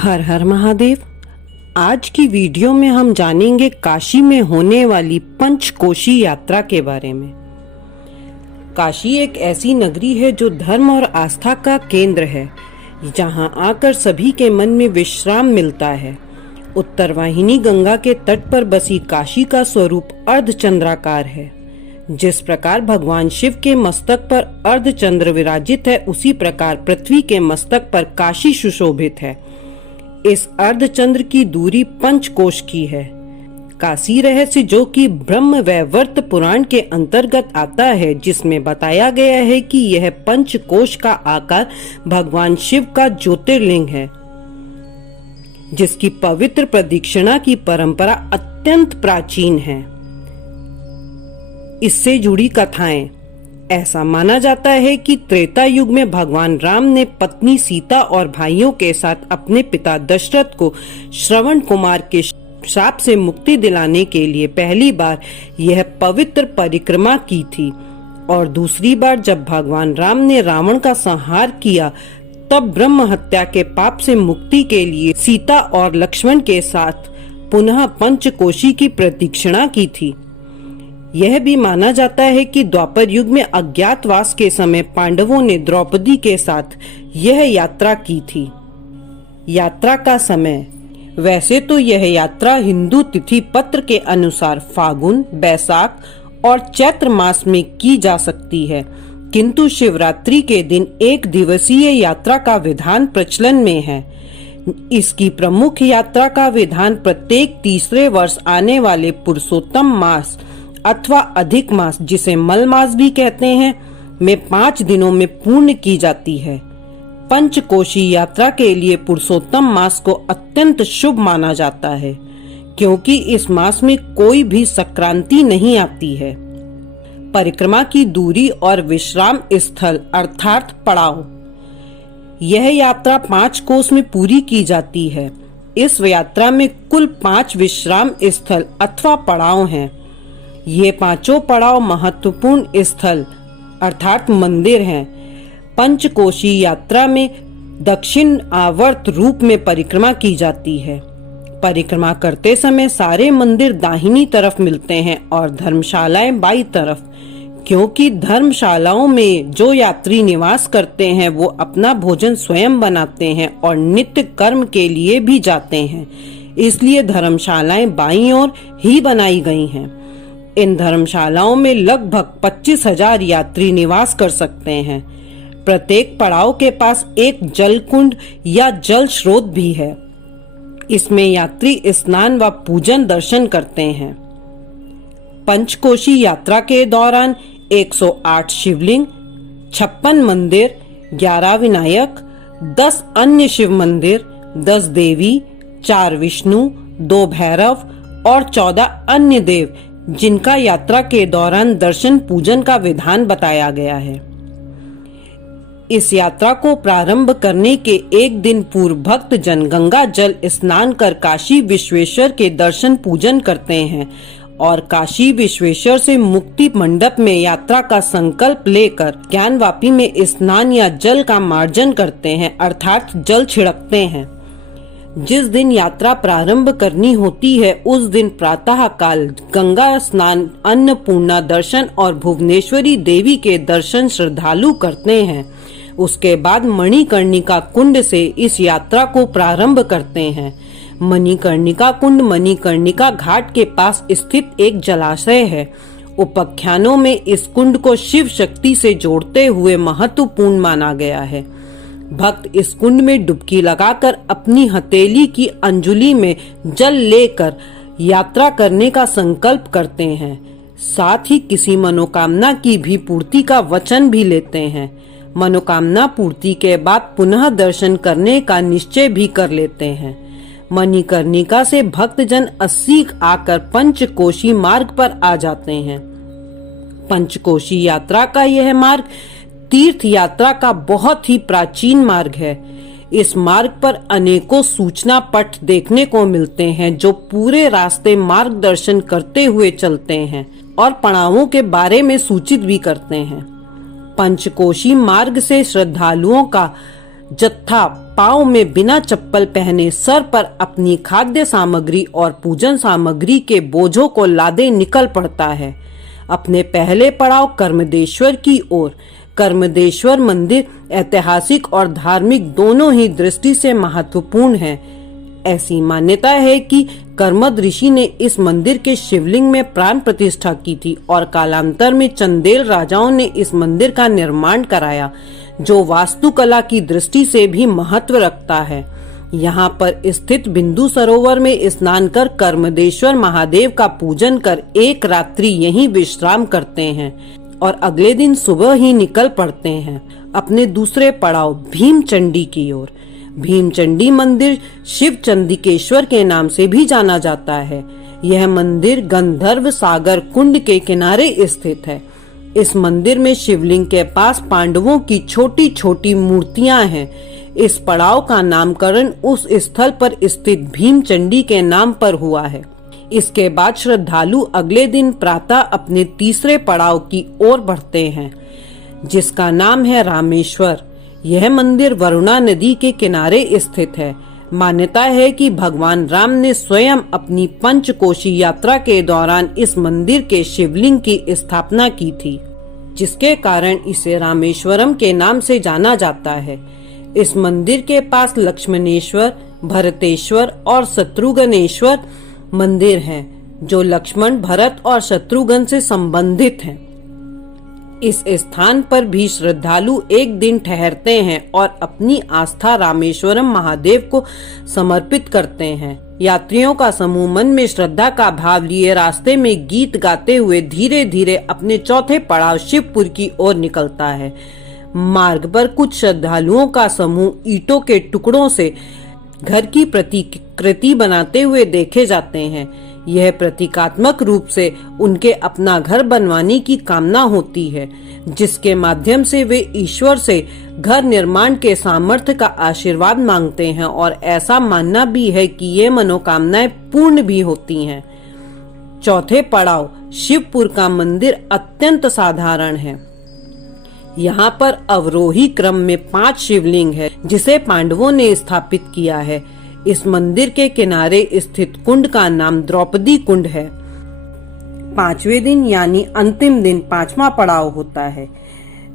हर हर महादेव। आज की वीडियो में हम जानेंगे काशी में होने वाली पंचकोशी यात्रा के बारे में। काशी एक ऐसी नगरी है जो धर्म और आस्था का केंद्र है। जहां आकर सभी के मन में विश्राम मिलता है। उत्तरवाहिनी गंगा के तट पर बसी काशी का स्वरूप अर्धचंद्राकार है। जिस प्रकार भगवान शिव के मस्तक पर अर्धचंद्र विराजित है, उसी प्रकार पृथ्वी के मस्तक पर काशी सुशोभित है। इस अर्धचंद्र की दूरी पंचकोश की है। काशी रहस्य, जो कि ब्रह्म वैवर्त पुराण के अंतर्गत आता है, जिसमें बताया गया है कि यह पंचकोश का आकार भगवान शिव का ज्योतिर्लिंग है, जिसकी पवित्र प्रदक्षिणा की परंपरा अत्यंत प्राचीन है। इससे जुड़ी कथाएं। ऐसा माना जाता है कि त्रेता युग में भगवान राम ने पत्नी सीता और भाइयों के साथ अपने पिता दशरथ को श्रवण कुमार के शाप से मुक्ति दिलाने के लिए पहली बार यह पवित्र परिक्रमा की थी, और दूसरी बार जब भगवान राम ने रावण का संहार किया, तब ब्रह्म हत्या के पाप से मुक्ति के लिए सीता और लक्ष्मण के साथ पुनः पंचकोशी की प्रदक्षिणा की थी। यह भी माना जाता है कि द्वापर युग में अज्ञातवास के समय पांडवों ने द्रौपदी के साथ यह यात्रा की थी। यात्रा का समय। वैसे तो यह यात्रा हिंदू तिथि पत्र के अनुसार फागुन, बैसाख और चैत्र मास में की जा सकती है, किंतु शिवरात्रि के दिन एक दिवसीय यात्रा का विधान प्रचलन में है। इसकी प्रमुख यात्रा का विधान प्रत्येक तीसरे वर्ष आने वाले पुरुषोत्तम मास अथवा अधिक मास, जिसे मल मास भी कहते हैं, में 5 दिनों में पूर्ण की जाती है। पंचकोशी यात्रा के लिए पुरुषोत्तम मास को अत्यंत शुभ माना जाता है, क्योंकि इस मास में कोई भी संक्रांति नहीं आती है। परिक्रमा की दूरी और विश्राम स्थल अर्थात पड़ाव। यह यात्रा 5 कोस में पूरी की जाती है। इस यात्रा में कुल 5 विश्राम स्थल अथवा पड़ाव हैं। ये 5 पड़ाव महत्वपूर्ण स्थल अर्थात मंदिर हैं। पंचकोशी यात्रा में दक्षिण आवर्त रूप में परिक्रमा की जाती है। परिक्रमा करते समय सारे मंदिर दाहिनी तरफ मिलते हैं और धर्मशालाएं बाईं तरफ, क्योंकि धर्मशालाओं में जो यात्री निवास करते हैं वो अपना भोजन स्वयं बनाते हैं और नित्य कर्म के लिए भी जाते हैं, इसलिए धर्मशालाएं बाईं ओर ही बनाई गई हैं। इन धर्मशालाओं में लगभग 25,000 यात्री निवास कर सकते हैं। प्रत्येक पड़ाव के पास एक जल कुंड या जल स्रोत भी है। इसमें यात्री स्नान व पूजन दर्शन करते हैं। पंचकोशी यात्रा के दौरान 108 शिवलिंग, 56 मंदिर, 11 विनायक, 10 अन्य शिव मंदिर, 10 देवी, 4 विष्णु, 2 भैरव और 14 अन्य देव, जिनका यात्रा के दौरान दर्शन पूजन का विधान बताया गया है। इस यात्रा को प्रारंभ करने के एक दिन पूर्व भक्त जन गंगा जल स्नान कर काशी विश्वेश्वर के दर्शन पूजन करते हैं और काशी विश्वेश्वर से मुक्ति मंडप में यात्रा का संकल्प लेकर ज्ञानवापी में स्नान या जल का मार्जन करते हैं अर्थात जल छिड़कते हैं। जिस दिन यात्रा प्रारंभ करनी होती है, उस दिन प्रातः काल गंगा स्नान, अन्नपूर्णा दर्शन और भुवनेश्वरी देवी के दर्शन श्रद्धालु करते हैं। उसके बाद मणिकर्णिका कुंड से इस यात्रा को प्रारंभ करते हैं। मणिकर्णिका कुंड मणिकर्णिका घाट के पास स्थित एक जलाशय है। उपाख्यानों में इस कुंड को शिव शक्ति से जोड़ते हुए महत्वपूर्ण माना गया है। भक्त इस कुंड में डुबकी लगाकर अपनी हथेली की अंजुली में जल लेकर यात्रा करने का संकल्प करते हैं। साथ ही किसी मनोकामना की भी पूर्ति का वचन भी लेते हैं। मनोकामना पूर्ति के बाद पुनः दर्शन करने का निश्चय भी कर लेते हैं। मणिकर्णिका से भक्तजन 80 आकर पंचकोशी मार्ग पर आ जाते हैं। पंचकोशी यात्रा का यह मार्ग तीर्थ यात्रा का बहुत ही प्राचीन मार्ग है। इस मार्ग पर अनेकों सूचना पट देखने को मिलते हैं, जो पूरे रास्ते मार्गदर्शन करते हुए चलते हैं और पड़ावों के बारे में सूचित भी करते हैं। पंचकोशी मार्ग से श्रद्धालुओं का जत्था पांव में बिना चप्पल पहने सर पर अपनी खाद्य सामग्री और पूजन सामग्री के बोझों को लादे निकल पड़ता है अपने पहले पड़ाव कर्मदेश्वर की ओर। कर्मदेश्वर मंदिर ऐतिहासिक और धार्मिक दोनों ही दृष्टि से महत्वपूर्ण है। ऐसी मान्यता है कि कर्मद ऋषि ने इस मंदिर के शिवलिंग में प्राण प्रतिष्ठा की थी और कालांतर में चंदेल राजाओं ने इस मंदिर का निर्माण कराया, जो वास्तुकला की दृष्टि से भी महत्व रखता है। यहाँ पर स्थित बिंदु सरोवर में स्नान कर कर्मदेश्वर महादेव का पूजन कर एक रात्रि यहीं विश्राम करते हैं और अगले दिन सुबह ही निकल पड़ते हैं अपने दूसरे पड़ाव भीमचंडी की ओर। भीमचंडी मंदिर शिव चंडिकेश्वर के नाम से भी जाना जाता है। यह मंदिर गंधर्व सागर कुंड के किनारे स्थित है। इस मंदिर में शिवलिंग के पास पांडवों की छोटी छोटी मूर्तियां हैं। इस पड़ाव का नामकरण उस स्थल पर स्थित भीमचंडी के नाम पर हुआ है। इसके बाद श्रद्धालु अगले दिन प्रातः अपने तीसरे पड़ाव की ओर बढ़ते हैं, जिसका नाम है रामेश्वर। यह मंदिर वरुणा नदी के किनारे स्थित है। मान्यता है कि भगवान राम ने स्वयं अपनी पंचकोशी यात्रा के दौरान इस मंदिर के शिवलिंग की स्थापना की थी, जिसके कारण इसे रामेश्वरम के नाम से जाना जाता है। इस मंदिर के पास लक्ष्मणेश्वर, भरतेश्वर और शत्रुघ्नेश्वर मंदिर हैं, जो लक्ष्मण, भरत और शत्रुघ्न से संबंधित हैं। इस स्थान पर भी श्रद्धालु एक दिन ठहरते हैं और अपनी आस्था रामेश्वरम महादेव को समर्पित करते हैं। यात्रियों का समूह मन में श्रद्धा का भाव लिए रास्ते में गीत गाते हुए धीरे धीरे अपने चौथे पड़ाव शिवपुर की ओर निकलता है। मार्ग पर कुछ श्रद्धालुओं का समूह ईंटों के टुकड़ों से घर की प्रतिकृति बनाते हुए देखे जाते हैं। यह प्रतीकात्मक रूप से उनके अपना घर बनवाने की कामना होती है, जिसके माध्यम से वे ईश्वर से घर निर्माण के सामर्थ्य का आशीर्वाद मांगते हैं और ऐसा मानना भी है कि ये मनोकामनाएं पूर्ण भी होती हैं। चौथे पड़ाव शिवपुर का मंदिर अत्यंत साधारण है। यहाँ पर अवरोही क्रम में 5 शिवलिंग है, जिसे पांडवों ने स्थापित किया है। इस मंदिर के किनारे स्थित कुंड का नाम द्रौपदी कुंड है। 5वें दिन यानी अंतिम दिन 5वां पड़ाव होता है,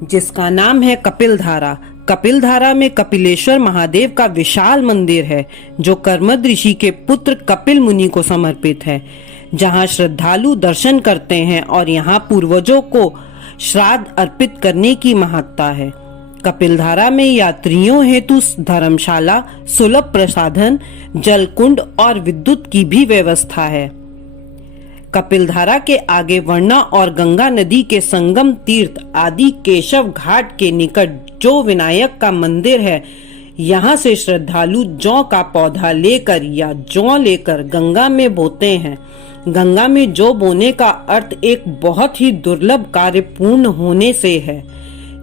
जिसका नाम है कपिलधारा। कपिलधारा में कपिलेश्वर महादेव का विशाल मंदिर है, जो कर्मद ऋषि के पुत्र कपिल मुनि को समर्पित है, जहाँ श्रद्धालु दर्शन करते हैं और यहाँ पूर्वजों को श्राद्ध अर्पित करने की महत्ता है। कपिलधारा में यात्रियों हेतु धर्मशाला, सुलभ प्रसाधन, जलकुंड और विद्युत की भी व्यवस्था है। कपिलधारा के आगे वर्णा और गंगा नदी के संगम तीर्थ आदि केशव घाट के निकट जो विनायक का मंदिर है, यहाँ से श्रद्धालु जौ का पौधा लेकर या जौ लेकर गंगा में बोते हैं। गंगा में जौ बोने का अर्थ एक बहुत ही दुर्लभ कार्य पूर्ण होने से है।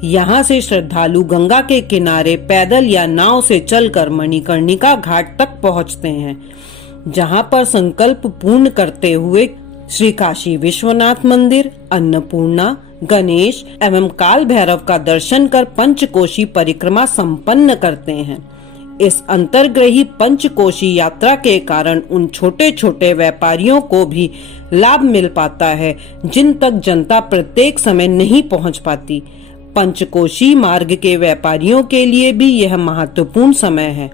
यहाँ से श्रद्धालु गंगा के किनारे पैदल या नाव से चलकर मणिकर्णिका घाट तक पहुँचते हैं, जहाँ पर संकल्प पूर्ण करते हुए श्री काशी विश्वनाथ मंदिर, अन्नपूर्णा, गणेश एवं काल भैरव का दर्शन कर पंचकोशी परिक्रमा संपन्न करते हैं। इस अंतर्ग्रही पंचकोशी यात्रा के कारण उन छोटे छोटे व्यापारियों को भी लाभ मिल पाता है, जिन तक जनता प्रत्येक समय नहीं पहुंच पाती। पंचकोशी मार्ग के व्यापारियों के लिए भी यह महत्वपूर्ण समय है।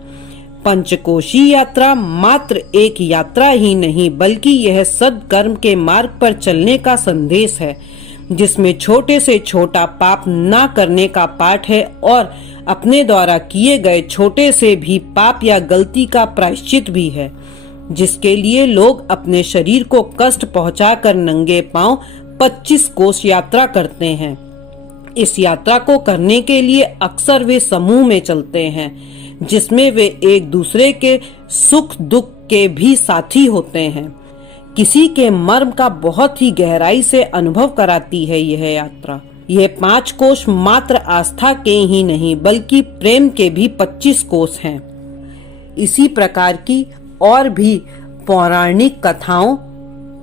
पंचकोशी यात्रा मात्र एक यात्रा ही नहीं, बल्कि यह सद्कर्म के मार्ग पर चलने का संदेश है, जिसमें छोटे से छोटा पाप ना करने का पाठ है और अपने द्वारा किए गए छोटे से भी पाप या गलती का प्रायश्चित भी है, जिसके लिए लोग अपने शरीर को कष्ट पहुंचाकर नंगे पांव 25 कोस यात्रा करते हैं। इस यात्रा को करने के लिए अक्सर वे समूह में चलते हैं, जिसमें वे एक दूसरे के सुख दुख के भी साथी होते हैं। किसी के मर्म का बहुत ही गहराई से अनुभव कराती है यह यात्रा। यह 5 कोस मात्र आस्था के ही नहीं, बल्कि प्रेम के भी 25 कोस हैं। इसी प्रकार की और भी पौराणिक कथाओं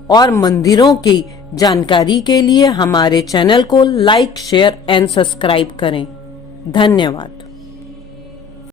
और मंदिरों की जानकारी के लिए हमारे चैनल को लाइक, शेयर एंड सब्सक्राइब करें। धन्यवाद।